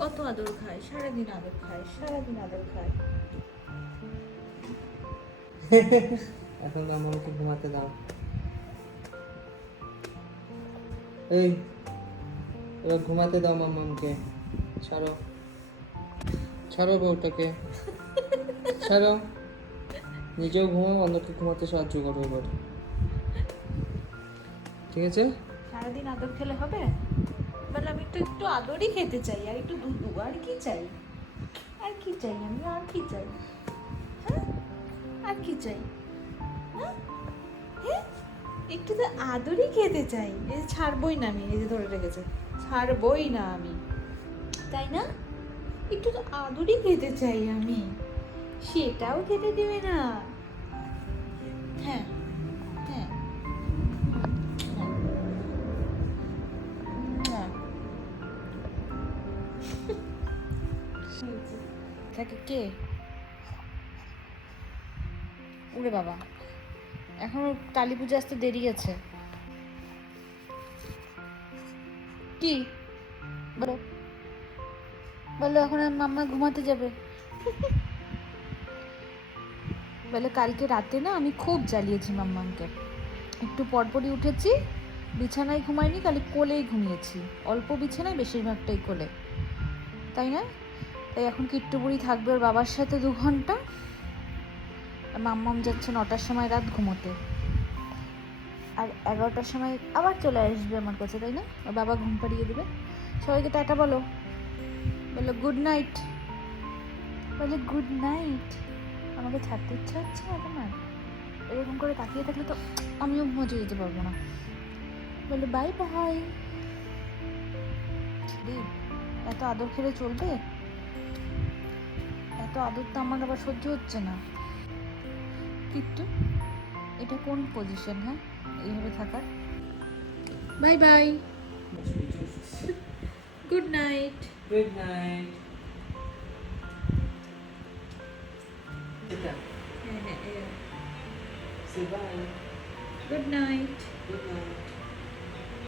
কত আদর খায়, সারাদিন আদর খায়, সারাদিন আদর খায়। এখন আমাকে ঘুমাতে দাও। এই এবার ঘুমাতে দাও মাম্মামকে। ছাড়ো, ছাড়ো বউটাকে, ছাড়ো। নিজেও ঘুমাও, অন্যকে ঘুমাতে সাহায্য করো এবার, ঠিক আছে? সারাদিন আদর খেলে হবে? বলে আমি তো একটু আদরই খেতে চাই, আর একটু দুধ, আর কি চাই? আর কি চাই আমি, আর কি চাই? হ্যাঁ, আর কি চাই? হ্যাঁ, হ্যাঁ, একটু তো আদরই খেতে চাই। এই যে ছাড়বই না আমি, এই যে ধরে রেখেছে, ছাড়বই না আমি, তাই না? একটু তো আদরই খেতে চাই আমি, সেটাও খেতে দেবে না। হ্যাঁ, হ্যাঁ, থাকে কে? ওরে বাবা, এখনো কালী পুজো আসতে দেরি আছে। কি বলো, বলো এখন মাম্মা ঘুমাতে যাবে। বলে কালকে রাতে না আমি খুব জ্বালিয়েছি মাম্মাকে, একটু পরপরই উঠেছি, বিছানায় ঘুমাইনি, খালি কোলেই ঘুমিয়েছি, অল্প বিছানায় বেশিরভাগটাই কোলে, তাই না? তাই এখন কিট্টু বুড়ি থাকবে ওর বাবার সাথে 2 ঘন্টা, আর মাম্মাম যাচ্ছে 9টার সময় রাত ঘুমোতে, আর 11টার সময় আবার চলে আসবে আমার কাছে, তাই না? ওর বাবা ঘুম পাড়িয়ে দেবে। সবাইকে টাটা বলো, বলো গুড নাইট, বলে গুড নাইট। আমাকে ছাড়তে ইচ্ছা হচ্ছে না তোমার? এরকম করে তাকিয়ে থাকলে তো আমিও মজে যেতে পারবো না। বলে বাই বাই। এত আদর খেলে চলবে? এত আদর তো আমার আবার সহ্য হচ্ছে না। কিন্তু এটা কোন পজিশন? হ্যাঁ, এইভাবে থাকার। Bye bye, good night. Good night. হ্যাঁ হ্যাঁ, Say bye. Good night. Good night.